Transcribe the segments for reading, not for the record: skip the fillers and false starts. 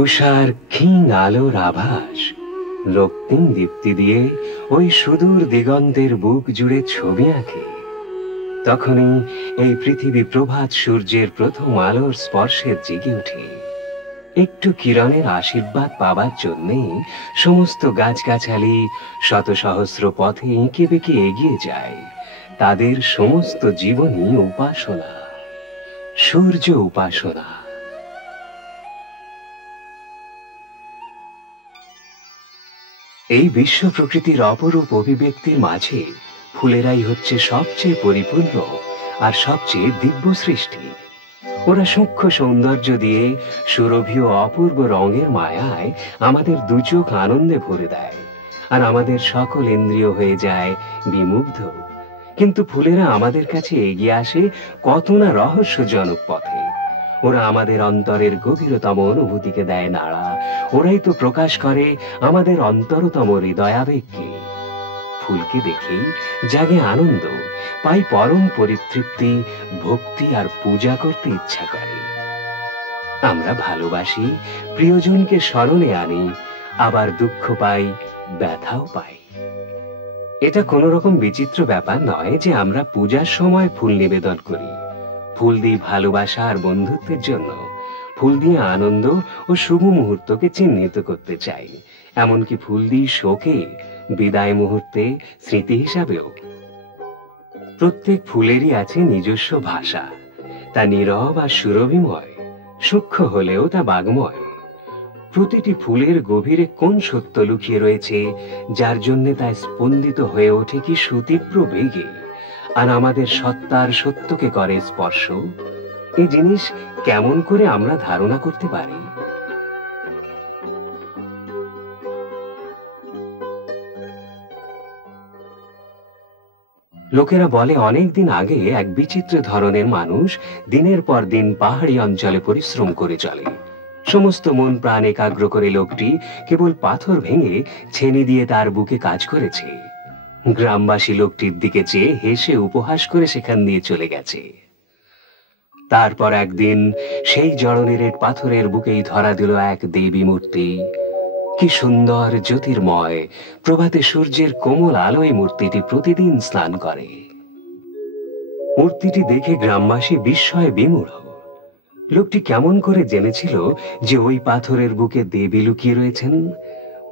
উষার ক্ষীণ আলোর আভাস রক্তিম দীপ্তি দিয়ে ওই সুদূর দিগন্তের বুক জুড়ে ছবি আঁকে। তখনই এই পৃথিবী প্রভাত সূর্যের প্রথম আলোর স্পর্শে জেগে ওঠে। একটু কিরণের আশীর্বাদ পাবার জন্যে সমস্ত গাছগাছালি শত সহস্র পথে এঁকে বেঁকে এগিয়ে যায়। তাদের সমস্ত জীবনই উপাসনা, সূর্য উপাসনা। এই বিশ্ব প্রকৃতির অপরূপ অভিব্যক্তির মাঝে ফুলেরাই হচ্ছে সবচেয়ে পরিপূর্ণ আর সবচেয়ে দিব্য সৃষ্টি। ওরা সূক্ষ্ম সৌন্দর্য দিয়ে সুরভি ও অপূর্ব রঙের মায়ায় আমাদের দুচোখ আনন্দে ভরে দেয়, আর আমাদের সকল ইন্দ্রিয় হয়ে যায় বিমুগ্ধ। কিন্তু ফুলেরা আমাদের কাছে এগিয়ে আসে কত না রহস্যজনক পথে। ওরা আমাদের অন্তরের গভীরতম অনুভূতিকে দেয় নাড়া। ওরাই তো প্রকাশ করে আমাদের অন্তরতম হৃদয়াবেগকে। ফুলকে দেখেই জাগে আনন্দ, পাই পরম পরিতৃপ্তি, ভক্তি আর পূজা করতে ইচ্ছা করে। আমরা ভালোবাসি, প্রিয়জনকে স্মরণে আনি, আবার দুঃখ পাই, ব্যথাও পাই। এটা কোনো রকম বিচিত্র ব্যাপার নয় যে আমরা পূজার সময় ফুল নিবেদন করি। ফুল দিই ভালোবাসা আর বন্ধুত্বের জন্য। ফুল দিয়ে আনন্দ ও শুভ মুহূর্তকে চিহ্নিত করতে চাই। এমনকি ফুল দিই শোকে, বিদায় মুহূর্তে স্মৃতি হিসাবেও। প্রত্যেক ফুলেরই আছে নিজস্ব ভাষা। তা নীরব আর সুরভিময়, সূক্ষ্ম হলেও তা বাগ্ময়। প্রতিটি ফুলের গভীরে কোন সত্য লুকিয়ে রয়েছে, যার জন্য তা স্পন্দিত হয়ে ওঠে কি সুতীব্র বেগে, আর আমাদের সত্তার সত্যকে করে স্পর্শ। এই জিনিস কেমন করে আমরা ধারণা করতে পারি? লোকেরা বলে অনেক দিন আগে এক বিচিত্র ধরনের মানুষ দিনের পর দিন পাহাড়ি অঞ্চলে পরিশ্রম করে চলে। সমস্ত মন প্রাণ একাগ্র করে লোকটি কেবল পাথর ভেঙে ছেনি দিয়ে তার বুকে কাজ করেছে। গ্রামবাসী লোকটির দিকে চেয়ে হেসে উপহাস করে সেখান দিয়ে চলে গেছে। তারপর একদিন সেই জড়নিরেট পাথরের বুকেই ধরা দিল এক দেবী মূর্তি। কি সুন্দর জ্যোতির্ময়! প্রভাতে সূর্যের কোমল আলোয় মূর্তিটি প্রতিদিন স্নান করে। মূর্তিটি দেখে গ্রামবাসী বিস্ময়ে বিমূঢ়। লোকটি কেমন করে জেনেছিল যে ওই পাথরের বুকে দেবী লুকিয়ে রয়েছেন?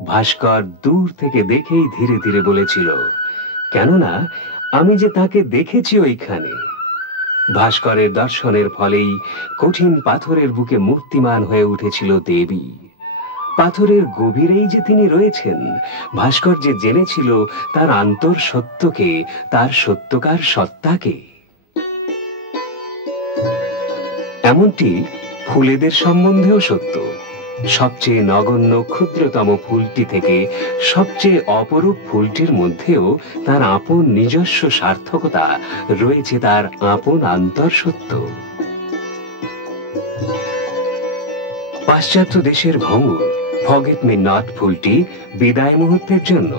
ভাস্কর দূর থেকে দেখেই ধীরে ধীরে বলেছিল, কেননা আমি যে তাকে দেখেছি ওইখানে। ভাস্করের দর্শনের ফলেই কঠিন পাথরের বুকে মূর্তিমান হয়ে উঠেছিল দেবী। পাথরের গভীরেই যে তিনি রয়েছেন, ভাস্কর যে জেনেছিল তার আন্তর সত্যকে, তার সত্যকার সত্তাকে। এমনটি ফুলেদের সম্বন্ধেও সত্য। সবচেয়ে নগণ্য ক্ষুদ্রতম ফুলটি থেকে সবচেয়ে অপরূপ ফুলটির মধ্যেও তার আপন নিজস্ব সার্থকতা রয়েছে, তার আপন আন্তর্সত্য। পাশ্চাত্য দেশের ভঙ্গুর ফরগেট মি নট ফুলটি বিদায় মুহূর্তের জন্য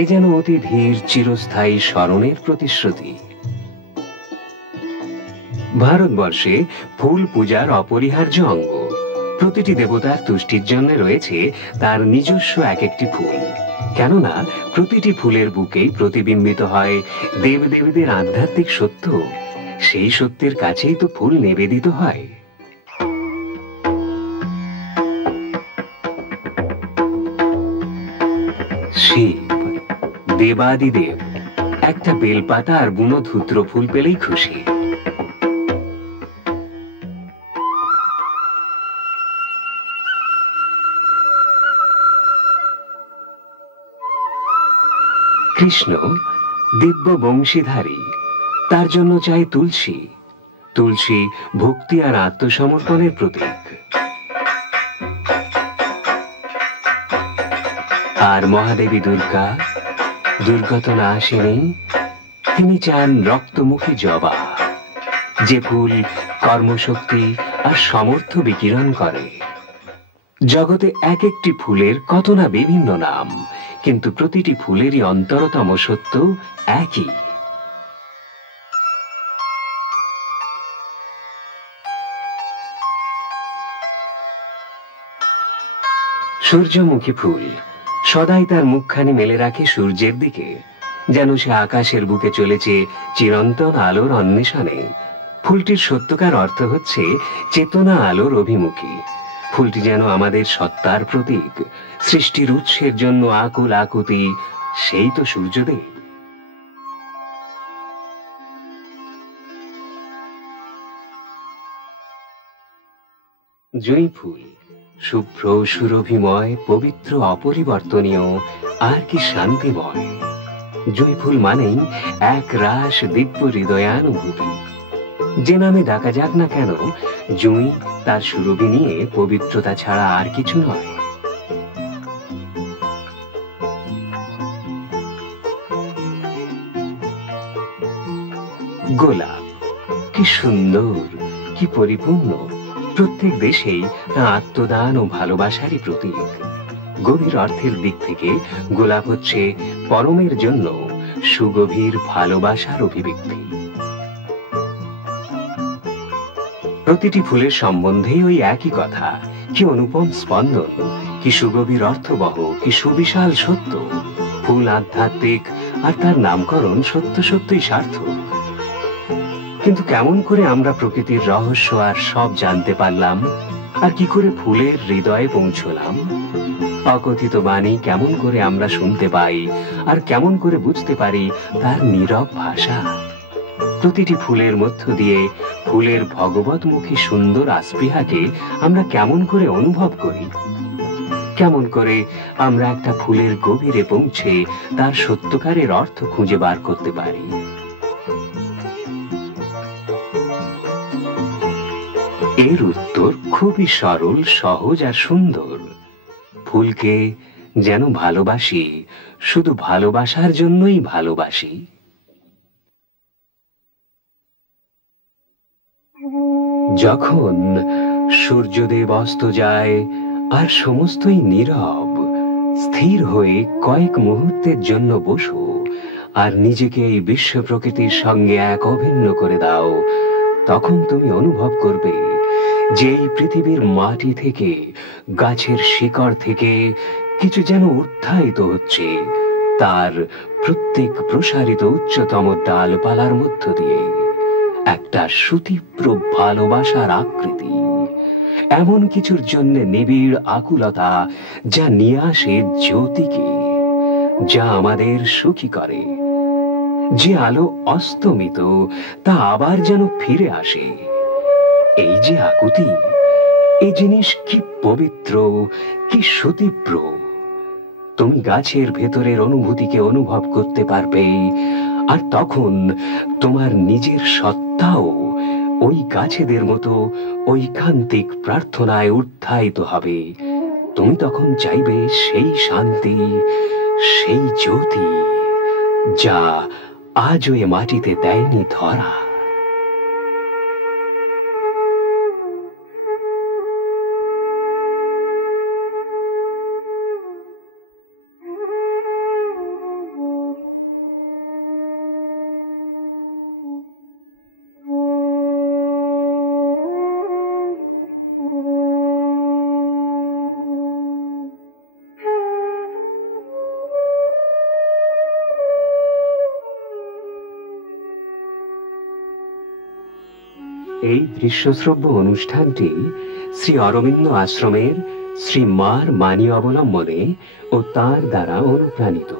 এ যেন অতি ধীর চিরস্থায়ী স্মরণের প্রতিশ্রুতি। ভারতবর্ষে ফুল পূজার অপরিহার্য অঙ্গ। প্রতিটি দেবতার তুষ্টির জন্য রয়েছে তার নিজস্ব এক একটি ফুল। কেননা প্রতিটি ফুলের বুকেই প্রতিবিম্বিত হয় দেবদেবীদের আধ্যাত্মিক সত্য। সেই সত্যের কাছেই তো ফুল নিবেদিত হয়। শিব, দেবাদিদেব, একটা বেলপাতা আর বুনো ধূত্র ফুল পেলেই খুশি। কৃষ্ণ দিব্য বংশীধারী, তার জন্য চাই তুলসী। তুলসী ভক্তি আর আত্মসমর্পণের প্রতীক। আর মহাদেবী দুর্গা, দুর্গত নাশিনী, তিনি চান রক্তমুখী জবা, যে ফুল কর্মশক্তি আর সামর্থ্য বিকিরণ করে। জগতে এক একটি ফুলের কত না বিভিন্ন নাম, কিন্তু প্রতিটি ফুলেরই অন্তরতম সত্য একই। সূর্যমুখী ফুল সদাই তার মুখখানি মেলে রাখে সূর্যের দিকে, যেন সে আকাশের বুকে চলেছে চিরন্তন আলোর অন্বেষণে। ফুলটির সত্যকার অর্থ হচ্ছে চেতনা আলোর অভিমুখী। ফুলটি যেন আমাদের সত্তার প্রতীক, সৃষ্টির উৎসের জন্য আকুল আকুতি, সেই তো সূর্যদেব। জুঁই ফুল শুভ্র সুরভিময়, পবিত্র, অপরিবর্তনীয়, আর কি শান্তিময়। জুঁই ফুল মানেই এক রাস দিব্য হৃদয়ানুভূতি। যে নামে ডাকা যাক না কেন, জুঁই তার সুরভি নিয়ে পবিত্রতা ছাড়া আর কিছু নয়। গোলাপ কি সুন্দর, কি পরিপূর্ণ। প্রত্যেক দেশেই তা আত্মদান ও ভালোবাসারই প্রতীক। গভীর অর্থের দিক থেকে গোলাপ হচ্ছে পরমের জন্য সুগভীর ভালোবাসার অভিব্যক্তি। প্রতিটি ফুলের সম্বন্ধেই ওই একই কথা। কি অনুপম স্পন্দন, কি সুগভীর অর্থবহ, কি সুবিশাল সত্য। ফুল আধ্যাত্মিক, আর তার নামকরণ সত্য সত্যই সার্থক। কিন্তু কেমন করে আমরা প্রকৃতির রহস্য আর সব জানতে পারলাম, আর কি করে ফুলের হৃদয়ে পৌঁছলাম? অকথিত বাণী কেমন করে আমরা শুনতে পাই, আর কেমন করে বুঝতে পারি তার নীরব ভাষা? প্রতিটি ফুলের মধ্য দিয়ে ফুলের ভগবতমুখী সুন্দর আস্পৃহাকে আমরা কেমন করে অনুভব করি? কেমন করে আমরা একটা ফুলের গভীরে পৌঁছে তার সত্যকারের অর্থ খুঁজে বার করতে পারি? এর উত্তর খুবই সরল, সহজ আর সুন্দর। ফুলকে যেন ভালোবাসি, শুধু ভালোবাসার জন্যই ভালোবাসি। যখন সূর্যদেব অস্ত যায় আর সমস্তই নীরব, স্থির হয়ে কয়েক মুহূর্তের জন্য বসো আর নিজেকে এই বিশ্ব প্রকৃতির সঙ্গে এক অভিন্ন করে দাও। তখন তুমি অনুভব করবে যে এই পৃথিবীর মাটি থেকে, গাছের শিকড় থেকে কিছু যেন উত্থায়িত হচ্ছে, তার প্রত্যেক প্রসারিত উচ্চতম ডালপালার মধ্য দিয়ে একটা সুতীব্র ভালোবাসার আকৃতি। এমন কিছুর জন্য নিবিড় আকুলতা, যা নিয়ে আসে জ্যোতিকে, যা আমাদের সুখী করে। যে আলো অস্তমিত, তা আবার যেন ফিরে আসে। এই যে আকুতি, এই জিনিস কি পবিত্র, কি সুতীব্র। তুমি গাছের ভেতরের অনুভূতিকে অনুভব করতে পারবে, আর তখন তোমার নিজের সত্তাও ওই গাছেদের মতো ঐকান্তিক প্রার্থনায় উত্থায়িত হবে। তুমি তখন চাইবে সেই শান্তি, সেই জ্যোতি, যা আজও এ মাটিতে দেয়নি ধরা। এই দৃশ্যশ্রব্য অনুষ্ঠানটি শ্রী অরবিন্দ আশ্রমের শ্রী মার বাণী অবলম্বনে ও তার দ্বারা অনুপ্রাণিত।